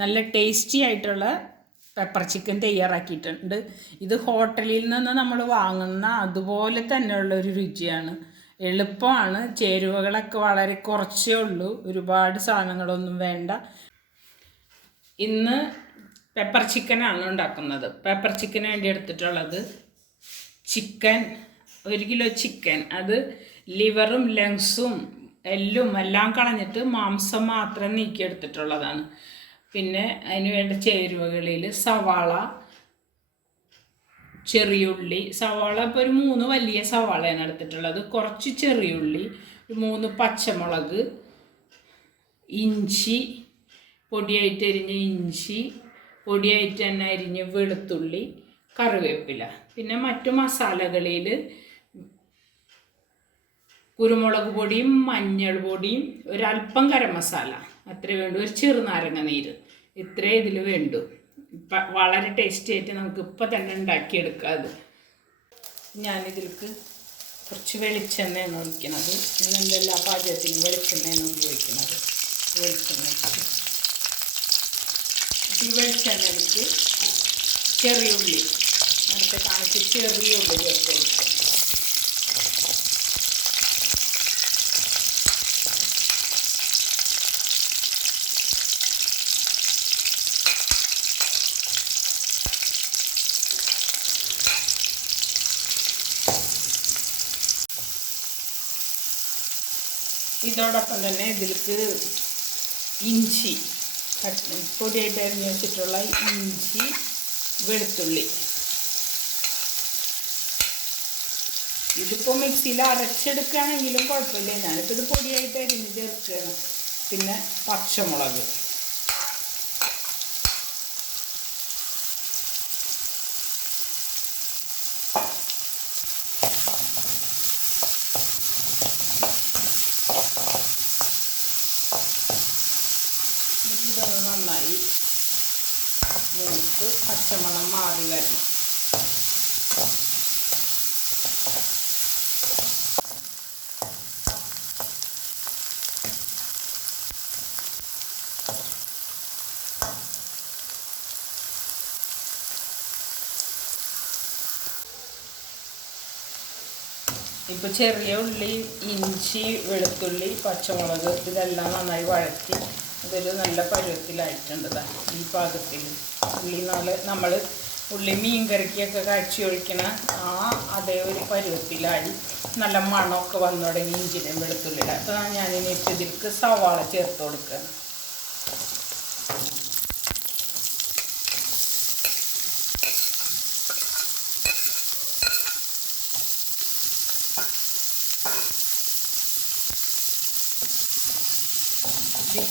നല്ല ടേസ്റ്റി ആയിട്ടുള്ള pepper chicken തയ്യാറാക്കിയിട്ടുണ്ട്. ഇത് ഹോട്ടലിൽ നിന്ന് നമ്മൾ വാങ്ങുന്ന അതുപോലെ തന്നെയുള്ളൊരു രുചിയാണ്. എളുപ്പമാണ്. ചേരുവകളൊക്കെ വളരെ കുറച്ചേ ഉള്ളൂ, ഒരുപാട് സാധനങ്ങളൊന്നും വേണ്ട. ഇന്ന് പെപ്പർ ചിക്കനാണ് ഉണ്ടാക്കുന്നത്. പെപ്പർ ചിക്കന് വേണ്ടി എടുത്തിട്ടുള്ളത് ചിക്കൻ 1 കിലോ ചിക്കൻ. അത് ലിവറും ലങ്സും എല്ലാം കളഞ്ഞിട്ട് മാംസം മാത്രം നീക്കിയെടുത്തിട്ടുള്ളതാണ്. പിന്നെ അതിന് വേണ്ട ചേരുവകളിൽ സവാള, ചെറിയുള്ളി. സവാള ഇപ്പോൾ ഒരു 3 വലിയ സവാളയാണ് എടുത്തിട്ടുള്ളത്. കുറച്ച് ചെറിയുള്ളി, 3 പച്ചമുളക്, ഇഞ്ചി, പൊടിയായിട്ട് അരിഞ്ഞ ഇഞ്ചി, പൊടിയായിട്ട് തന്നെ അരിഞ്ഞ് വെളുത്തുള്ളി, കറിവേപ്പില. പിന്നെ മറ്റു മസാലകളിൽ കുരുമുളക് പൊടിയും മഞ്ഞൾ പൊടിയും ഒരല്പം ഗരം മസാല അത്രേ വേണ്ടു. ഒരു ചെറുനാരങ്ങ നീര്, ഇത്രേ ഇതിൽ വേണ്ടു. വളരെ ടേസ്റ്റി ആയിട്ട് നമുക്ക് ഇപ്പം തന്നെ ഉണ്ടാക്കിയെടുക്കാം. അത് ഞാനിതിലേക്ക് കുറച്ച് വെളിച്ചെണ്ണയാണ് ഒഴിക്കുന്നത്. ഞാൻ എന്തെല്ലാം പാചകത്തിന് വെളിച്ചെണ്ണയാണ് ഉപയോഗിക്കുന്നത്. വെളിച്ചെണ്ണ ഈ വെളിച്ചെണ്ണയ്ക്ക് ചെറിയ ഉള്ളി, നേരത്തെ കാണിച്ച് ചെറിയ ഉള്ളി ചേർത്ത് കൊടുക്കും. ഇതോടൊപ്പം തന്നെ ഇതിലേക്ക് ഇഞ്ചി, പൊടിയായിട്ട് അരിഞ്ഞ് വെച്ചിട്ടുള്ള ഇഞ്ചി, വെളുത്തുള്ളി. ഇതിപ്പോൾ മിക്സിയിൽ അരച്ചെടുക്കുകയാണെങ്കിലും കുഴപ്പമില്ല. ഞാനിപ്പോൾ ഇത് പൊടിയായിട്ട് അരിഞ്ഞ് ചേർക്കുകയാണ്. പിന്നെ പച്ചമുളക്, ഇതൊന്ന് നന്നായി മൂത്ത് പച്ചമണം മാറി വരണം. ഇപ്പോൾ ചെറിയ ഉള്ളി, ഇഞ്ചി, വെളുത്തുള്ളി, പച്ചമുളക് ഇതെല്ലാം നന്നായി വഴറ്റി ഇതൊരു നല്ല പരുവത്തിലായിട്ടുണ്ട്. ഈ പാകത്തിൽ ഉള്ളി നമ്മൾ ഉള്ളി മീൻ കറിക്കൊക്കെ കാച്ചി ഒഴിക്കണ അതേ ഒരു പരുവത്തിലായി നല്ല മണമൊക്കെ വന്നു തുടങ്ങി ഇഞ്ചിയും വെളുത്തുള്ളിയുടെ. അപ്പോൾ ഞാനിനി ഇതിലേക്ക് സവാള ചേർത്ത് കൊടുക്കുകയാണ്. ഇതിൽ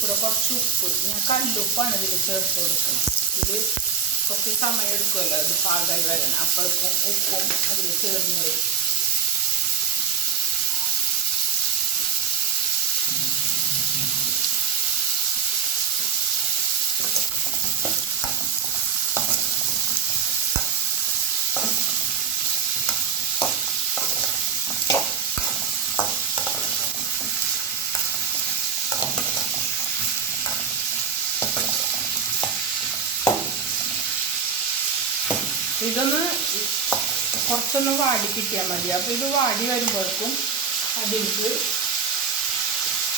കൂടെ കുറച്ച് ഉപ്പ്, ഞാൻ കല്ലുപ്പാണ് ഇതിൽ ചേർത്ത് കൊടുക്കണം. ഇത് കുറച്ച് സമയം എടുക്കുമല്ലോ ഇത് പാകായി വരണം. അപ്പോഴേക്കും ഉപ്പും അതിൽ ചേർന്ന് വരും. ഇതൊന്ന് കുറച്ചൊന്ന് വാടി കിട്ടിയാൽ മതി. അപ്പോൾ ഇത് വാടി വരുമ്പോഴേക്കും അതിലേക്ക്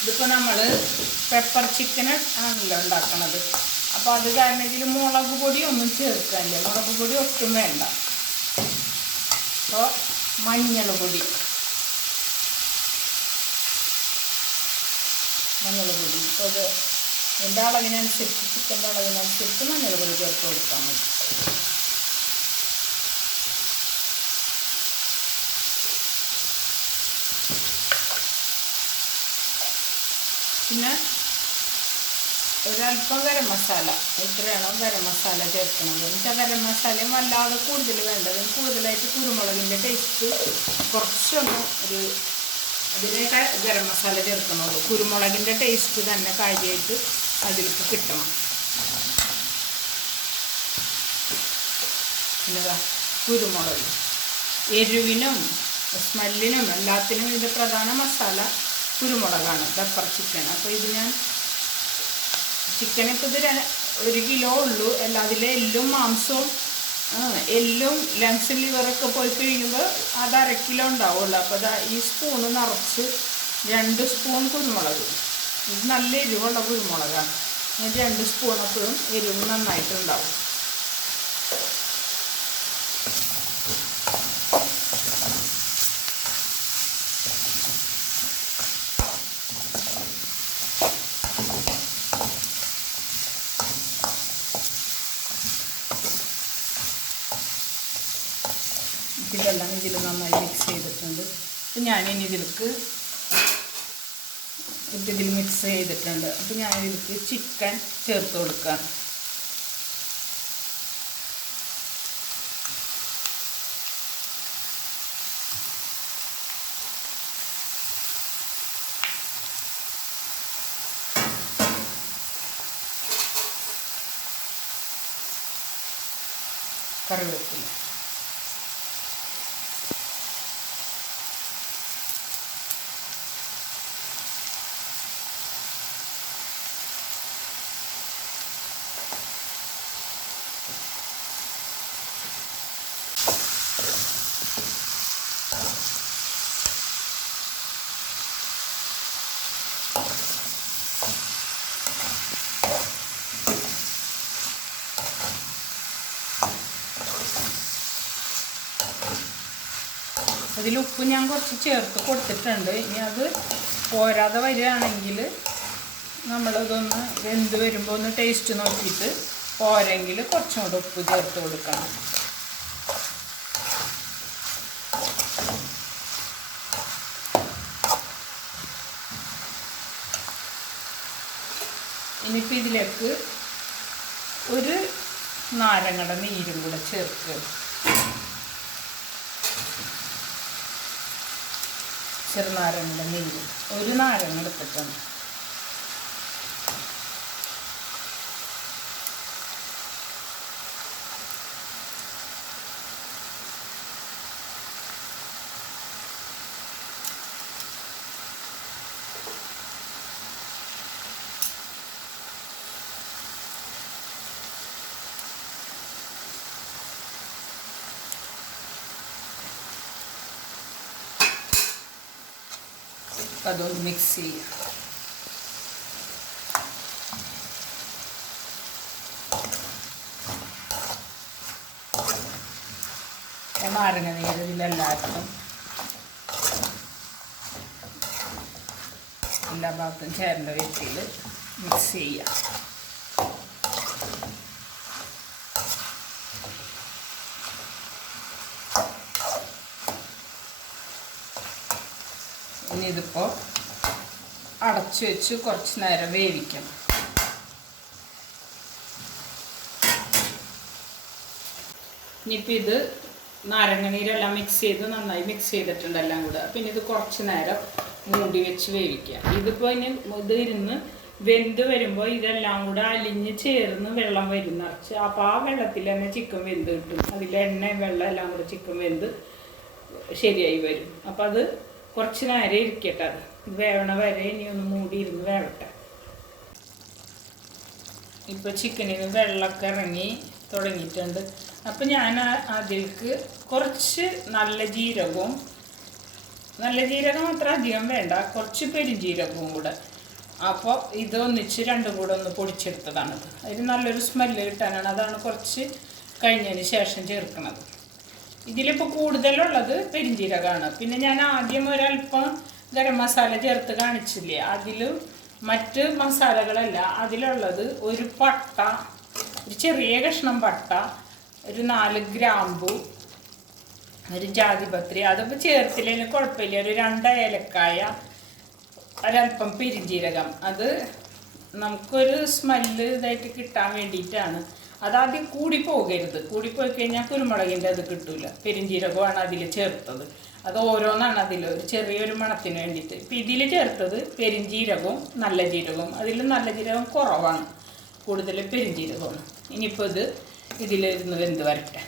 ഇതിപ്പോൾ നമ്മൾ പെപ്പർ ചിക്കൻ ആണല്ലോ ഉണ്ടാക്കണത്. അപ്പോൾ അത് കാരണം ഇതിൽ മുളക് പൊടി ഒന്നും ചേർക്കാനില്ല. മുളക് പൊടി ഒട്ടും വേണ്ട. അപ്പോൾ മഞ്ഞൾ പൊടി ഇപ്പോൾ ഇത് എൻ്റെ അളവിനനുസരിച്ച്, ചിക്കൻ്റെ അളവിനനുസരിച്ച് മഞ്ഞൾ പൊടി ചേർത്ത് കൊടുത്താൽ മതി. പിന്നെ ഒരല്പം ഗരം മസാല, ഇത്രയാണോ ഗരം മസാല ചേർക്കണത്. എനിക്ക് ഗരം മസാലയും വല്ലാതെ കൂടുതൽ വേണ്ടത്. കൂടുതലായിട്ട് കുരുമുളകിൻ്റെ ടേസ്റ്റ് കുറച്ചൊന്ന് അതിനൊക്കെ ഗരം മസാല ചേർക്കണുള്ളൂ. കുരുമുളകിൻ്റെ ടേസ്റ്റ് തന്നെ കാര്യമായിട്ട് അതിലേക്ക് കിട്ടണം. പിന്നെ കുരുമുളക് എരിവിനും സ്മെല്ലിനും എല്ലാത്തിനും ഇത് പ്രധാന മസാല കുരുമുളകാണ്, പെപ്പർ ചിക്കൻ. അപ്പോൾ ഇത് ഞാൻ ചിക്കനിപ്പോൾ ഇത് 1 കിലോ ഉള്ളൂ. അതിലെ എല്ലും മാംസവും എല്ലും ലങ്സും ലിവറൊക്കെ പോയി കഴിയുമ്പോൾ അത് 1/2 കിലോ ഉണ്ടാവുള്ളൂ. അപ്പോൾ ഈ സ്പൂണ് നിറച്ച് 2 സ്പൂൺ കുരുമുളക്. ഇത് നല്ല എരിവുള്ള കുരുമുളകാണ്. 2 സ്പൂൺ എപ്പോഴും എരിവ് നന്നായിട്ടുണ്ടാവും. ഇതെല്ലാം ഇതിൽ നന്നായി മിക്സ് ചെയ്തിട്ടുണ്ട്. അപ്പം ഞാനിനി ഇതിൽ മിക്സ് ചെയ്തിട്ടുണ്ട്. അപ്പം ഞാനിതിലേക്ക് ചിക്കൻ ചേർത്ത് കൊടുക്കാം. കറിവേപ്പില, അതിൽ ഉപ്പ് ഞാൻ കുറച്ച് ചേർത്ത് കൊടുത്തിട്ടുണ്ട്. ഇനി അത് പോരാതെ വരികയാണെങ്കിൽ നമ്മളതൊന്ന് വെന്ത് വരുമ്പോൾ ഒന്ന് ടേസ്റ്റ് നോക്കിയിട്ട് പോരെങ്കിൽ കുറച്ചും കൂടെ ഉപ്പ് ചേർത്ത് കൊടുക്കണം. ഇനിയിപ്പോൾ ഇതിലേക്ക് ഒരു നാരങ്ങയുടെ നീരും കൂടെ ചേർക്കുക. ചെറുനാരങ്ങയുടെ നീര് ഒരു നാരങ്ങ എടുത്തിട്ടുണ്ട്. അതൊന്ന് മിക്സ് ചെയ്യുക. നാരങ്ങ നീര് ഇതിലെല്ലാവർക്കും എല്ലാ ഭാഗത്തും ചേരേണ്ട രീതിയിൽ മിക്സ് ചെയ്യുക. ഇനി ഇതിപ്പോൾ അടച്ചു വെച്ച് കുറച്ച് നേരം വേവിക്കണം. ഇനിയിപ്പോൾ ഇത് നാരങ്ങനീരെല്ലാം മിക്സ് ചെയ്ത് നന്നായി മിക്സ് ചെയ്തിട്ടുണ്ട് എല്ലാം കൂടെ. പിന്നെ ഇത് കുറച്ച് നേരം മൂടി വെച്ച് വേവിക്കുക. ഇതിപ്പോൾ ഇനി ഇത് ഇരുന്ന് വെന്ത് വരുമ്പോൾ ഇതെല്ലാം കൂടെ അലിഞ്ഞ് ചേർന്ന് വെള്ളം വരും നിറച്ച്. അപ്പോൾ ആ വെള്ളത്തിൽ തന്നെ ചിക്കൻ വെന്ത് കിട്ടും. അതിലെ എണ്ണയും വെള്ളം എല്ലാം കൂടെ ചിക്കൻ വെന്ത് ശരിയായി വരും. അപ്പോൾ അത് കുറച്ച് നേരം ഇരിക്കട്ടെ. അത് വേവണ വരെ ഇനി ഒന്ന് മൂടി ഇരുന്ന് വേവട്ടെ. ഇപ്പോൾ ചിക്കനിന് വെള്ളമൊക്കെ ഇറങ്ങി തുടങ്ങിയിട്ടുണ്ട്. അപ്പം ഞാൻ അതിലേക്ക് കുറച്ച് നല്ല ജീരകം അത്ര അധികം വേണ്ട, കുറച്ച് പെരുംജീരകവും കൂടെ. അപ്പോൾ ഇതൊന്നിച്ച് രണ്ടും കൂടെ ഒന്ന് പൊടിച്ചെടുത്തതാണത്. അതിന് നല്ലൊരു സ്മെല്ല് കിട്ടാനാണ്. അതാണ് കുറച്ച് കഴിഞ്ഞതിന് ശേഷം ചേർക്കുന്നത്. ഇതിലിപ്പോൾ കൂടുതലുള്ളത് പെരുംജീരകമാണ്. പിന്നെ ഞാൻ ആദ്യം ഒരല്പം ഗരം മസാല ചേർത്ത് കാണിച്ചില്ലേ, അതിൽ മറ്റ് മസാലകളല്ല. അതിലുള്ളത് ഒരു പട്ട, ഒരു ചെറിയ കഷ്ണം പട്ട, ഒരു 4 ഗ്രാമ്പു, ഒരു ജാതിപത്രി. അതിപ്പോൾ ചേർത്തില്ലെങ്കിൽ കുഴപ്പമില്ല. ഒരു 2 ഏലക്കായ, ഒരല്പം പെരുംജീരകം. അത് നമുക്കൊരു സ്മെല്ല് ഇതായിട്ട് കിട്ടാൻ വേണ്ടിയിട്ടാണ്. അതാദ്യം കൂടിപ്പോകരുത്. കൂടിപ്പോയി കഴിഞ്ഞാൽ കുരുമുളകിൻ്റെ അത് കിട്ടില്ല. പെരുംജീരകമാണ് അതിൽ ചേർത്തത്. അത് ഓരോന്നാണ് അതിൽ ഒരു ചെറിയൊരു മണത്തിന് വേണ്ടിയിട്ട്. ഇപ്പം ഇതിൽ ചേർത്തത് പെരുംജീരകവും നല്ല ജീരകവും. അതിൽ നല്ല ജീരകം കുറവാണ്, കൂടുതൽ പെരുംജീരകമാണ്. ഇനിയിപ്പോൾ ഇതിലിരുന്ന് വെന്ത് വരട്ടെ.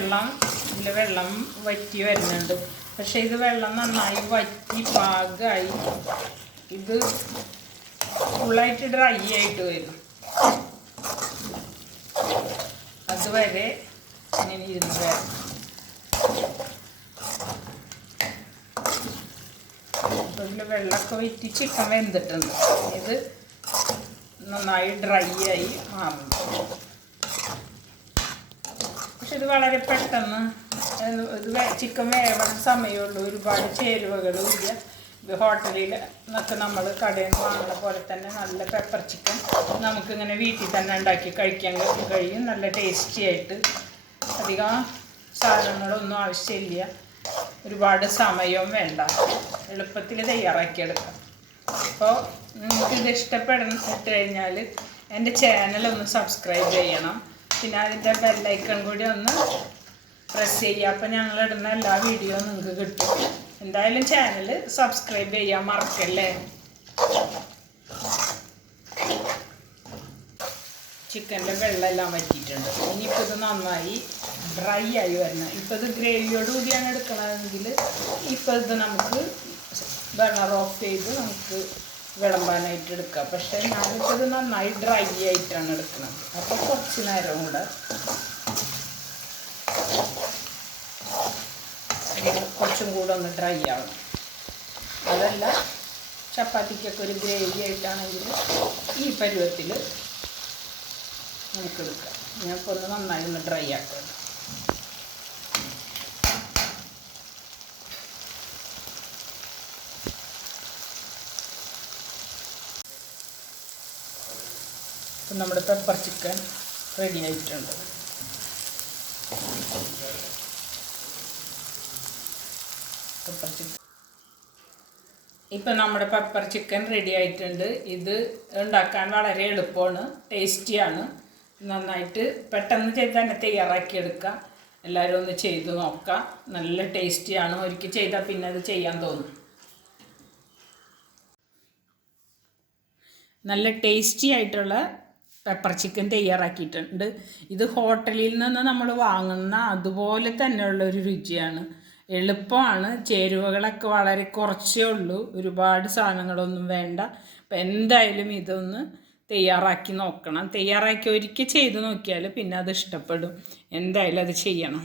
വെള്ളം വറ്റി വരുന്നുണ്ട്. പക്ഷേ ഇത് വെള്ളം നന്നായി വറ്റി പാകമായി ഇത് ഫുള്ളായിട്ട് ഡ്രൈ ആയിട്ട് വരും. അതുവരെ ഇങ്ങനെ ഇരുന്ന് വരണം. ഇതിൽ വെള്ളമൊക്കെ വറ്റി ചിക്കൻ വെന്തിട്ടുണ്ട്. ഇത് നന്നായി ഡ്രൈ ആയി മാറും. പക്ഷെ ഇത് വളരെ പെട്ടെന്ന് ഇത് ചിക്കൻ വേവണ സമയമുള്ളൂ. ഒരുപാട് ചേരുവകളും ഇല്ല. ഇത് ഹോട്ടലിൽ നിന്നൊക്കെ നമ്മൾ കടയിൽ നിന്ന് വാങ്ങുന്ന പോലെ തന്നെ നല്ല പെപ്പർ ചിക്കൻ നമുക്കിങ്ങനെ വീട്ടിൽ തന്നെ ഉണ്ടാക്കി കഴിക്കാൻ കഴിയും. നല്ല ടേസ്റ്റി ആയിട്ട്. അധികം സാധനങ്ങളൊന്നും ആവശ്യമില്ല. ഒരുപാട് സമയവും വേണ്ട. എളുപ്പത്തിൽ തയ്യാറാക്കിയെടുക്കാം. അപ്പോൾ നിങ്ങൾക്കിത് ഇഷ്ടപ്പെട്ട് കഴിഞ്ഞാൽ എൻ്റെ ചാനലൊന്ന് സബ്സ്ക്രൈബ് ചെയ്യണം. പിന്നെ അതിൻ്റെ ബെല്ലൈക്കൺ കൂടി ഒന്ന് പ്രസ് ചെയ്യുക. അപ്പോൾ ഞങ്ങളിടുന്ന എല്ലാ വീഡിയോയും നിങ്ങൾക്ക് കിട്ടും. എന്തായാലും ചാനൽ സബ്സ്ക്രൈബ് ചെയ്യാൻ മറക്കല്ലേ. ചിക്കൻ്റെ വെള്ളമെല്ലാം വറ്റിയിട്ടുണ്ട്. ഇനിയിപ്പോൾ ഇത് നന്നായി ഡ്രൈ ആയി വരണം. ഇപ്പോൾ ഇത് ഗ്രേവിയോട് കൂടിയാണ് എടുക്കണമെങ്കിൽ ഇപ്പോൾ ഇത് നമുക്ക് ബർണർ ഓഫ് ചെയ്ത് നമുക്ക് വിളമ്പാനായിട്ട് എടുക്കാം. പക്ഷേ ഞാനിപ്പോൾ ഇത് നന്നായി ഡ്രൈ ആയിട്ടാണ് എടുക്കുന്നത്. അപ്പോൾ കുറച്ച് നേരം കൂടെ കുറച്ചും കൂടെ ഒന്ന് ഡ്രൈ ആവണം. അതല്ല ചപ്പാത്തിക്കൊക്കെ ഒരു ഗ്രേവി ആയിട്ടാണെങ്കിൽ ഈ പരുവത്തിൽ നമുക്കെടുക്കാം. ഞാനിപ്പോൾ ഒന്ന് നന്നായി ഒന്ന് ഡ്രൈ ആക്കണം. ഇപ്പം നമ്മുടെ പെപ്പർ ചിക്കൻ റെഡി ആയിട്ടുണ്ട്. ഇപ്പം നമ്മുടെ പെപ്പർ ചിക്കൻ റെഡി ആയിട്ടുണ്ട്. ഇത് ഉണ്ടാക്കാൻ വളരെ എളുപ്പമാണ്, ടേസ്റ്റിയാണ്. നന്നായിട്ട് പെട്ടെന്ന് ചെയ്ത് തന്നെ തയ്യാറാക്കിയെടുക്കാം. എല്ലാവരും ഒന്ന് ചെയ്ത് നോക്കാം. നല്ല ടേസ്റ്റിയാണ്. ഒരിക്കൽ ചെയ്താൽ പിന്നെ അത് ചെയ്യാൻ തോന്നും. നല്ല ടേസ്റ്റി ആയിട്ടുള്ള പെപ്പർ ചിക്കൻ തയ്യാറാക്കിയിട്ടുണ്ട്. ഇത് ഹോട്ടലിൽ നിന്ന് നമ്മൾ വാങ്ങുന്ന അതുപോലെ തന്നെയുള്ളൊരു രുചിയാണ്. എളുപ്പമാണ്. ചേരുവകളൊക്കെ വളരെ കുറച്ചേ ഉള്ളൂ. ഒരുപാട് സാധനങ്ങളൊന്നും വേണ്ട. അപ്പം എന്തായാലും ഇതൊന്ന് തയ്യാറാക്കി നോക്കണം. തയ്യാറാക്കി ഒരിക്കൽ ചെയ്ത് നോക്കിയാൽ പിന്നെ അത് ഇഷ്ടപ്പെടും. എന്തായാലും അത് ചെയ്യണം.